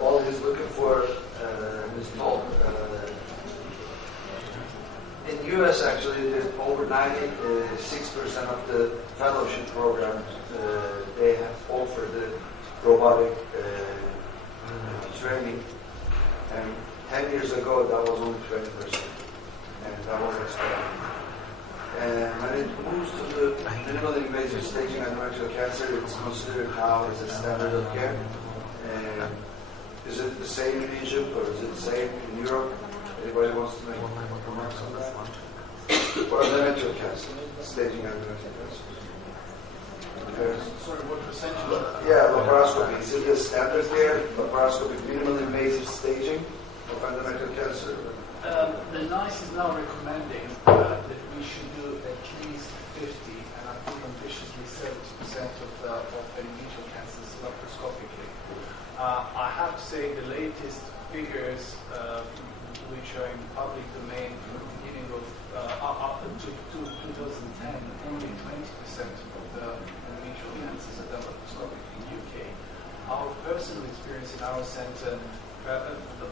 Well, he's looking for his talk. In U.S. actually, over 96% of the fellowship program, they have offered the robotic training. And 10 years ago, that was only 20%. And that was expanding. And when it moves to the minimally invasive staging endometrial cancer, it's considered now as a standard of care. And is it the same in Egypt or is it the same in Europe? Anybody wants to make remarks on that? For endometrial cancer, staging endometrial cancer. Sorry, what percentage? Yeah, laparoscopy. Is it the standard care? Laparoscopy, minimally invasive staging of endometrial cancer? The NICE is now recommending that we should do at least 50, and I think ambitiously 70% of endometrial cancers laparoscopically. I have to say the latest figures, which are in public domain from the beginning of up to 2010, only 20% of the endometrial cancers are done laparoscopically in the UK. Our personal experience in our center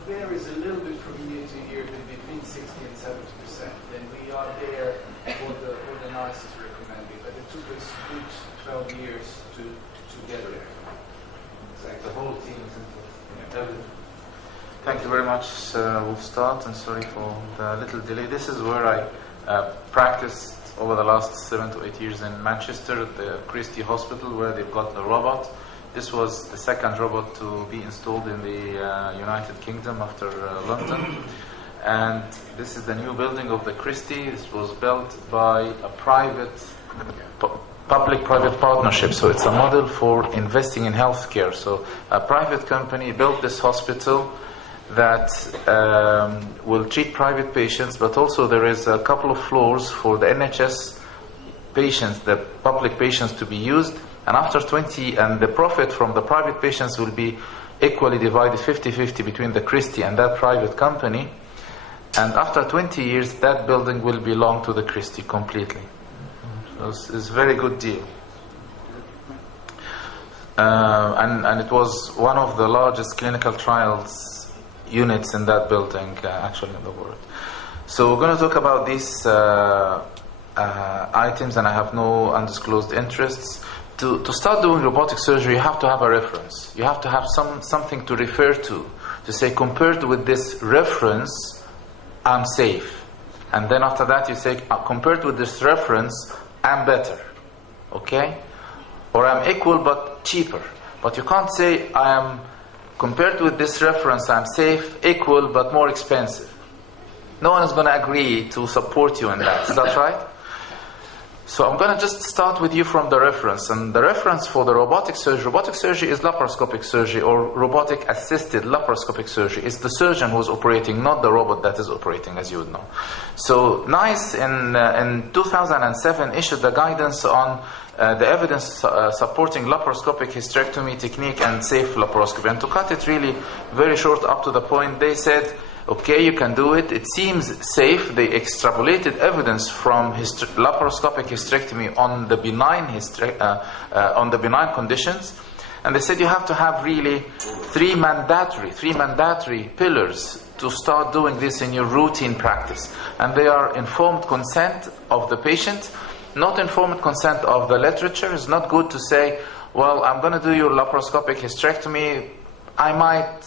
varies a little bit from year to year, between 60 and 70%. And we are there what the NICE is recommending, but it took us good 12 years to get there. It's like the whole team is involved. Thank you very much. We'll start, and sorry for the little delay. This is where I practiced over the last 7 to 8 years in Manchester at the Christie Hospital, where they've got the robot. This was the second robot to be installed in the United Kingdom after London. And this is the new building of the Christie. This was built by a public-private partnership. So it's a model for investing in healthcare. So a private company built this hospital that will treat private patients, but also there is a couple of floors for the NHS patients, the public patients, to be used. And after 20, and the profit from the private patients will be equally divided 50-50 between the Christie and that private company. And after 20 years, that building will belong to the Christie completely. So it's a very good deal. And it was one of the largest clinical trials units in that building, actually in the world. So we're going to talk about these items, and I have no undisclosed interests. To start doing robotic surgery, you have to have a reference. You have to have something to refer to say, compared with this reference, I'm safe. And then after that, you say, compared with this reference, I'm better. Okay? Or I'm equal but cheaper. But you can't say, I am, compared with this reference, I'm safe, equal but more expensive. No one is going to agree to support you in that. Is that right? So I'm going to just start with you from the reference. And the reference for the robotic surgery is laparoscopic surgery, or robotic assisted laparoscopic surgery. It's the surgeon who's operating, not the robot that is operating, as you would know. So NICE in 2007 issued the guidance on the evidence supporting laparoscopic hysterectomy technique and safe laparoscopy. And to cut it really very short up to the point, they said, okay, you can do it. It seems safe. They extrapolated evidence from laparoscopic hysterectomy on the benign conditions, and they said you have to have really three mandatory pillars to start doing this in your routine practice. And they are informed consent of the patient, not informed consent of the literature. It's not good to say, well, I'm going to do your laparoscopic hysterectomy. I might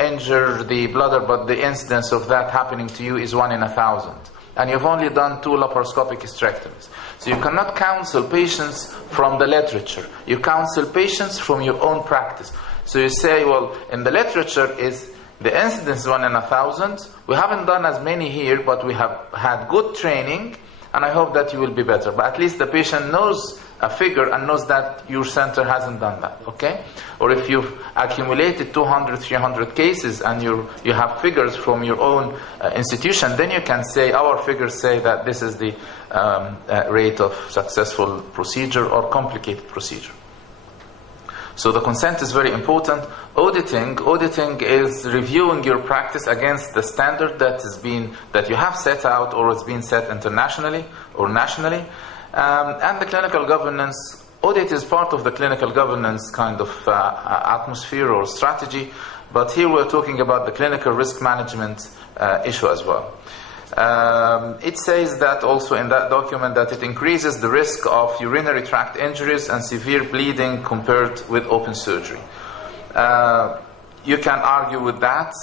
injure the bladder, but the incidence of that happening to you is 1 in 1,000. And you've only done 2 laparoscopic hysterectomies. So you cannot counsel patients from the literature. You counsel patients from your own practice. So you say, well, in the literature is the incidence 1 in 1,000. We haven't done as many here, but we have had good training, and I hope that you will be better. But at least the patient knows a figure and knows that your center hasn't done that, okay? Or if you've accumulated 200, 300 cases and you have figures from your own institution, then you can say, our figures say that this is the rate of successful procedure or complicated procedure. So the consent is very important. Auditing is reviewing your practice against the standard that you have set out or has been set internationally or nationally. And the clinical governance Audit is part of the clinical governance kind of atmosphere or strategy, but here we're talking about the clinical risk management issue as well. It says that also in that document that it increases the risk of urinary tract injuries and severe bleeding compared with open surgery. You can argue with that,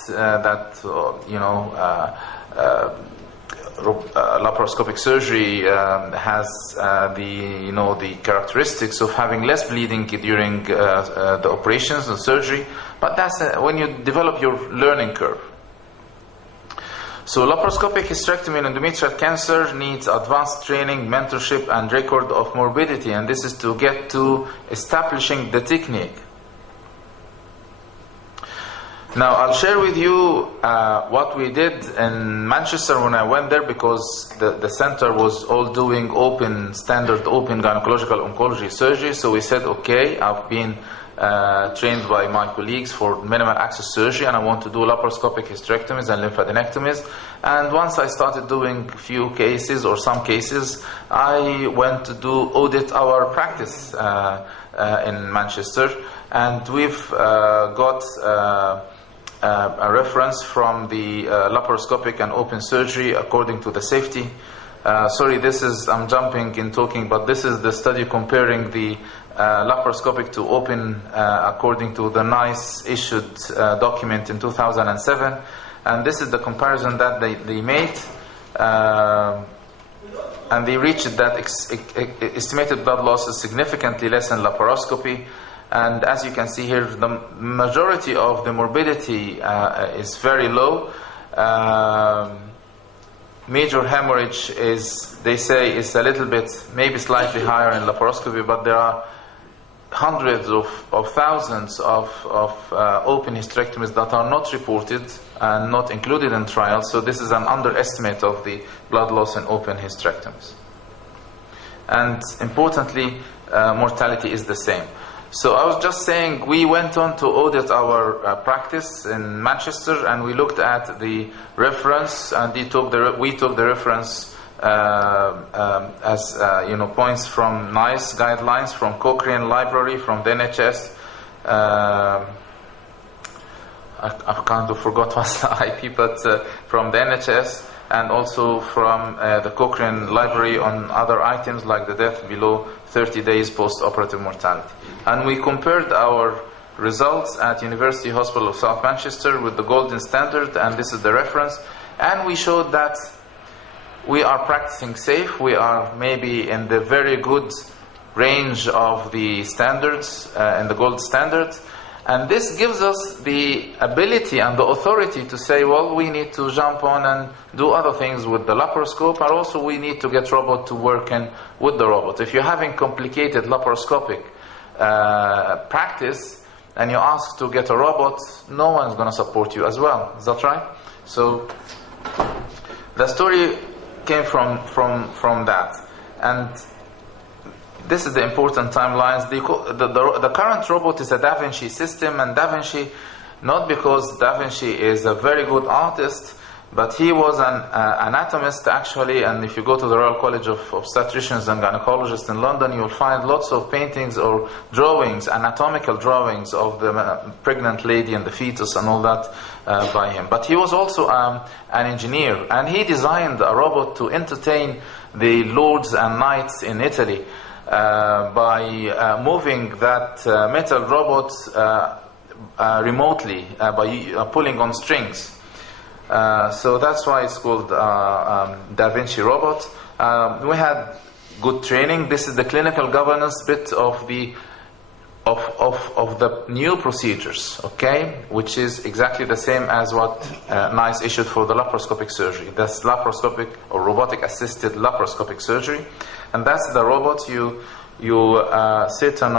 laparoscopic surgery has the characteristics of having less bleeding during the operations and surgery, but that's when you develop your learning curve. So laparoscopic hysterectomy in endometrial cancer needs advanced training, mentorship, and record of morbidity, and this is to get to establishing the technique. Now, I'll share with you what we did in Manchester when I went there, because the center was all doing standard open gynecological oncology surgery. So we said, okay, I've been trained by my colleagues for minimal access surgery, and I want to do laparoscopic hysterectomies and lymphadenectomies. And once I started doing a few cases or some cases, I went to do audit our practice in Manchester, and we've got a reference from the laparoscopic and open surgery according to the safety. Sorry, I'm jumping in talking, but this is the study comparing the laparoscopic to open according to the NICE issued document in 2007. And this is the comparison that they made. And they reached that estimated blood loss is significantly less than laparoscopy. And as you can see here, the majority of the morbidity is very low. Major hemorrhage they say, is a little bit, maybe slightly higher in laparoscopy, but there are hundreds of thousands of open hysterectomies that are not reported and not included in trials. So this is an underestimate of the blood loss in open hysterectomies. And importantly, mortality is the same. So I was just saying, we went on to audit our practice in Manchester, and we looked at the reference, and we took the reference as points from NICE guidelines, from Cochrane Library, from the NHS. I kind of forgot what's the IP, but from the NHS, and also from the Cochrane Library on other items like the death below 30 days post-operative mortality. And we compared our results at University Hospital of South Manchester with the golden standard, and this is the reference. And we showed that we are practicing safe. We are maybe in the very good range of the standards, in the gold standard. And this gives us the ability and the authority to say, well, we need to jump on and do other things with the laparoscope, and also we need to get robot to work in with the robot. If you're having complicated laparoscopic practice and you ask to get a robot, no one's going to support you as well. Is that right? So the story came from that. And this is the important timelines. The current robot is a Da Vinci system, and Da Vinci, not because Da Vinci is a very good artist, but he was an anatomist actually. And if you go to the Royal College of Obstetricians and Gynecologists in London, you will find lots of paintings or drawings, anatomical drawings of the pregnant lady and the fetus and all that by him. But he was also an engineer, and he designed a robot to entertain the lords and knights in Italy. By moving that metal robot remotely by pulling on strings. So that's why it's called Da Vinci robot. We had good training. This is the clinical governance bit of the new procedures, okay, which is exactly the same as what NICE issued for the laparoscopic surgery. That's laparoscopic or robotic assisted laparoscopic surgery. And that's the robot. You sit on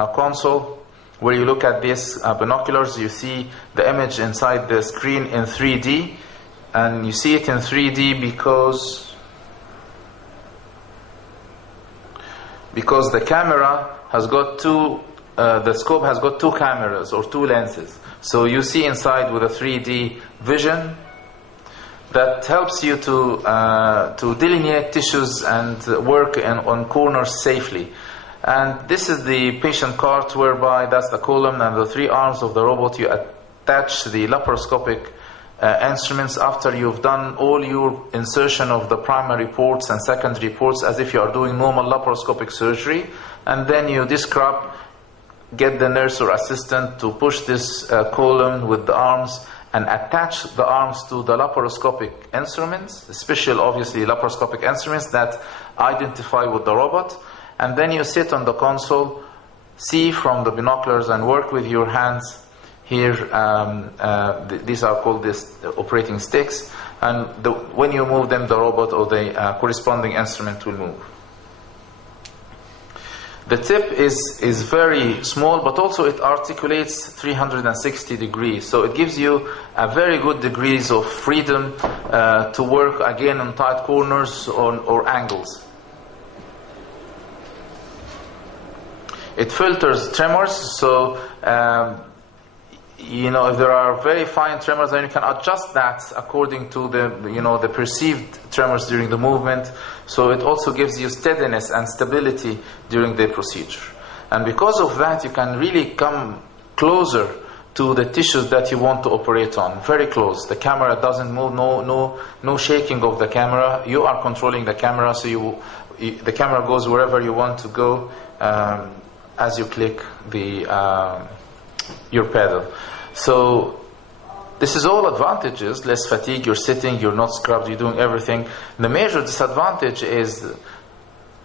a console where you look at these binoculars. You see the image inside the screen in 3D, and you see it in 3D because the camera has got the scope has got two cameras or two lenses. So you see inside with a 3D vision that helps you to delineate tissues and work on corners safely. And this is the patient cart, whereby that's the column and the 3 arms of the robot. You attach the laparoscopic instruments after you've done all your insertion of the primary ports and secondary ports, as if you are doing normal laparoscopic surgery. And then you describe, get the nurse or assistant to push this column with the arms and attach the arms to the laparoscopic instruments, special, obviously, laparoscopic instruments that identify with the robot. And then you sit on the console, see from the binoculars, and work with your hands. Here, these are called operating sticks. And when you move them, the robot or the corresponding instrument will move. The tip is very small, but also it articulates 360 degrees. So it gives you a very good degrees of freedom to work, again, on tight corners or angles. It filters tremors, so if there are very fine tremors, then you can adjust that according to the perceived tremors during the movement. So it also gives you steadiness and stability during the procedure. And because of that, you can really come closer to the tissues that you want to operate on, very close. The camera doesn't move, no shaking of the camera. You are controlling the camera, so the camera goes wherever you want to go as you click your pedal. So this is all advantages: less fatigue, you're sitting, you're not scrubbed, you're doing everything. The major disadvantage is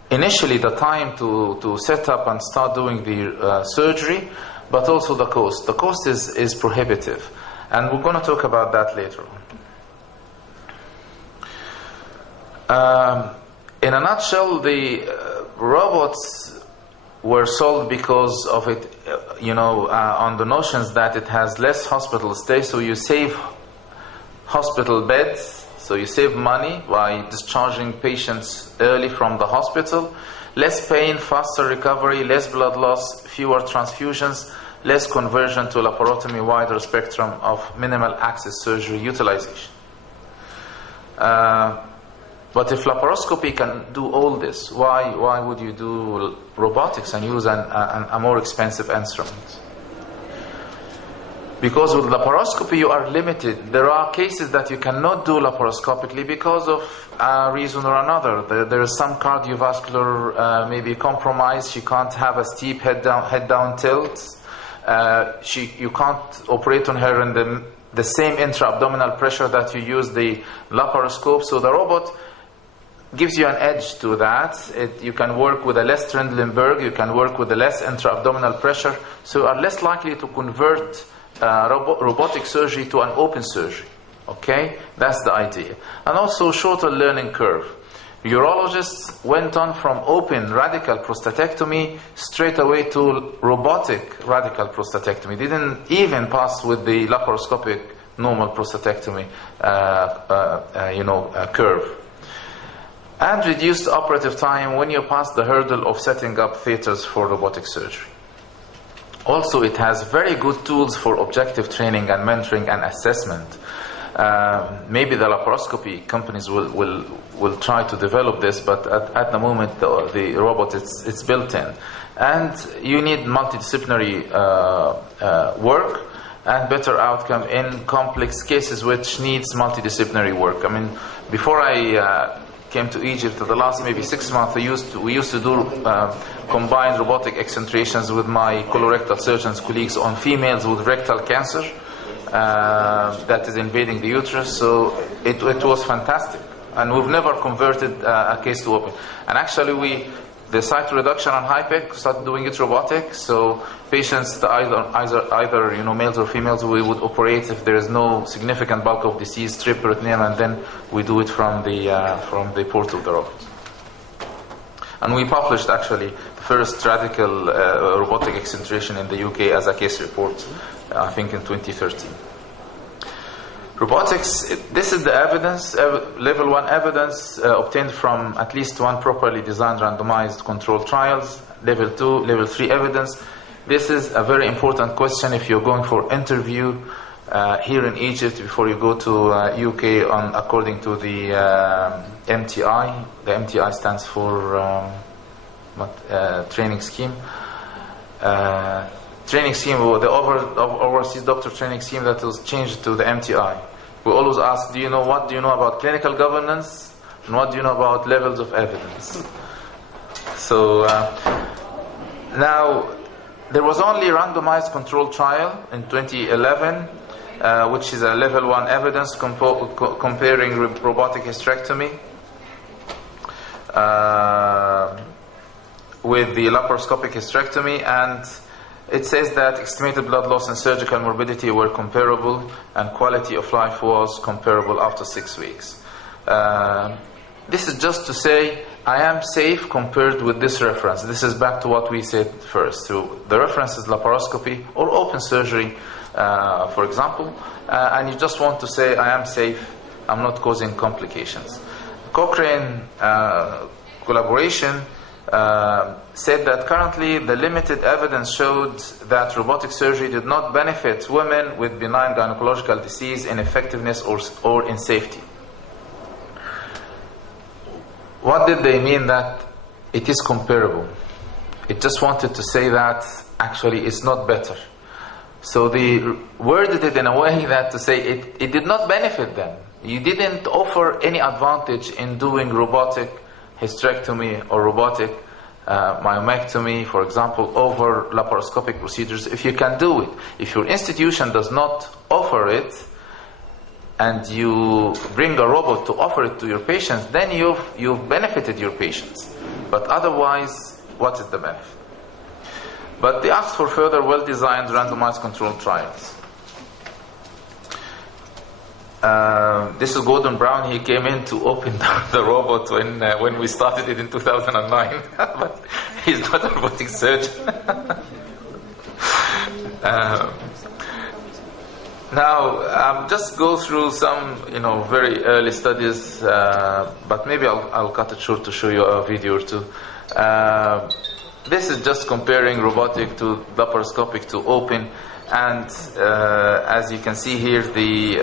initially the time to set up and start doing the surgery, but also the cost. The cost is prohibitive, and we're going to talk about that later on. In a nutshell, the robots were sold because of it, on the notions that it has less hospital stay, so you save hospital beds, so you save money by discharging patients early from the hospital, less pain, faster recovery, less blood loss, fewer transfusions, less conversion to laparotomy, wider spectrum of minimal access surgery utilization. But if laparoscopy can do all this, why would you do robotics and use a more expensive instrument? Because with laparoscopy you are limited. There are cases that you cannot do laparoscopically because of a reason or another. There is some cardiovascular maybe compromise. She can't have a steep head down tilt. You can't operate on her in the same intra-abdominal pressure that you use the laparoscope. So the robot gives you an edge to that. You can work with a less Trendelenburg, you can work with a less intra-abdominal pressure, so you are less likely to convert robotic surgery to an open surgery. Okay? That's the idea. And also shorter learning curve. Urologists went on from open radical prostatectomy straight away to robotic radical prostatectomy. Didn't even pass with the laparoscopic normal prostatectomy curve. And reduced operative time when you pass the hurdle of setting up theaters for robotic surgery. Also, it has very good tools for objective training and mentoring and assessment. Maybe the laparoscopy companies will try to develop this, but at the moment the robot it's built in. And you need multidisciplinary work and better outcome in complex cases which needs multidisciplinary work. I mean, before I came to Egypt, for the last maybe 6 months, we used to do combined robotic excentrations with my colorectal surgeons colleagues on females with rectal cancer that is invading the uterus. So it was fantastic, and we've never converted a case to open. And actually, the site reduction on HIPEC started doing it robotic. So patients, either males or females, we would operate if there is no significant bulk of disease, strip peritoneum, and then we do it from the port of the robot. And we published actually the first radical robotic excentration in the UK as a case report, I think in 2013. Robotics, this is the evidence, level 1 evidence obtained from at least one properly designed randomized controlled trials. Level 2, level 3 evidence. This is a very important question if you're going for interview here in Egypt before you go to UK according to the MTI. The MTI stands for training scheme. Training scheme, the overseas doctor training scheme that was changed to the MTI. We always ask, what do you know about clinical governance, and what do you know about levels of evidence? So now, there was only a randomized controlled trial in 2011, which is a level 1 evidence comparing robotic hysterectomy with the laparoscopic hysterectomy, and it says that estimated blood loss and surgical morbidity were comparable, and quality of life was comparable after 6 weeks. This is just to say I am safe compared with this reference. This is back to what we said first. So the reference is laparoscopy or open surgery, for example, and you just want to say I am safe, I'm not causing complications. Cochrane collaboration said that currently the limited evidence showed that robotic surgery did not benefit women with benign gynecological disease in effectiveness or in safety. What did they mean that it is comparable? It just wanted to say that actually it's not better. So they worded it in a way that to say it did not benefit them. You didn't offer any advantage in doing robotic hysterectomy or robotic myomectomy, for example, over laparoscopic procedures if you can do it. If your institution does not offer it and you bring a robot to offer it to your patients, then you've benefited your patients. But otherwise, what is the benefit? But they asked for further well-designed randomized controlled trials. This is Gordon Brown. He came in to open the robot when we started it in 2009. But he's not a robotic surgeon. Now, just go through some, very early studies, but maybe I'll cut it short to show you a video or two. This is just comparing robotic to laparoscopic to open. And as you can see here, the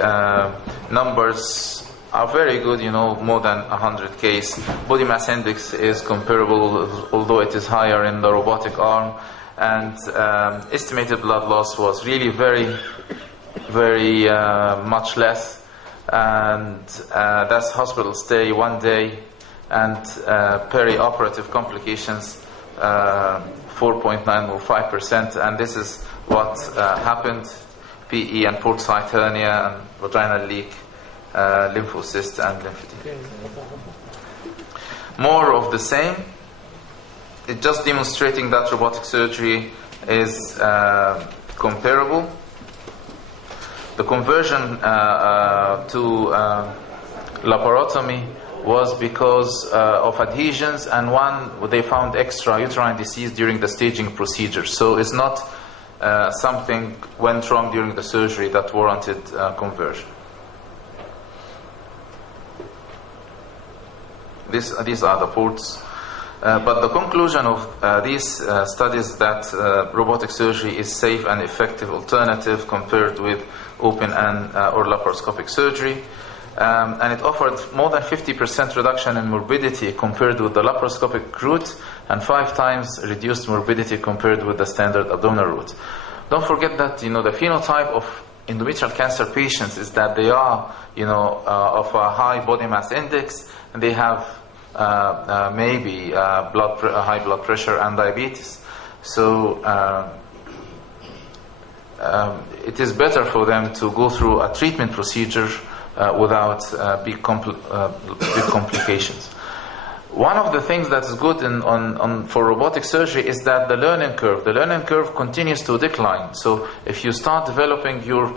numbers are very good, more than 100 case. Body mass index is comparable, although it is higher in the robotic arm. And estimated blood loss was really very, very much less. And that's hospital stay 1 day. And peri-operative complications, 4.9 or 5%. And this is what happened: PE and port site hernia and vaginal leak, lymphocyst and lymphedema. More of the same. It's just demonstrating that robotic surgery is comparable. The conversion to laparotomy was because of adhesions, and one they found extra uterine disease during the staging procedure. So it's not something went wrong during the surgery that warranted conversion. These are the ports. But the conclusion of these studies that robotic surgery is safe and effective alternative compared with open and or laparoscopic surgery. And it offered more than 50% reduction in morbidity compared with the laparoscopic route, and 5 times reduced morbidity compared with the standard abdominal route. Don't forget that the phenotype of endometrial cancer patients is that they are of a high body mass index, and they have maybe high blood pressure and diabetes. So it is better for them to go through a treatment procedure without big complications. One of the things that is good for robotic surgery is that the learning curve continues to decline. So if you start developing your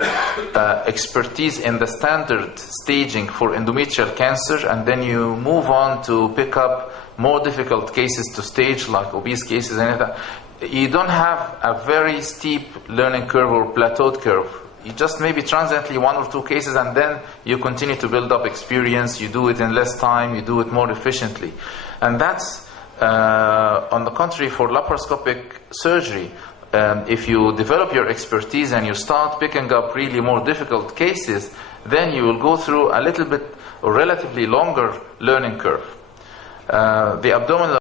expertise in the standard staging for endometrial cancer, and then you move on to pick up more difficult cases to stage, like obese cases and that, you don't have a very steep learning curve or plateaued curve. You just maybe transiently 1 or 2 cases, and then you continue to build up experience. You do it in less time, you do it more efficiently. And that's on the contrary for laparoscopic surgery. If you develop your expertise and you start picking up really more difficult cases, then you will go through a little bit or relatively longer learning curve. The abdominal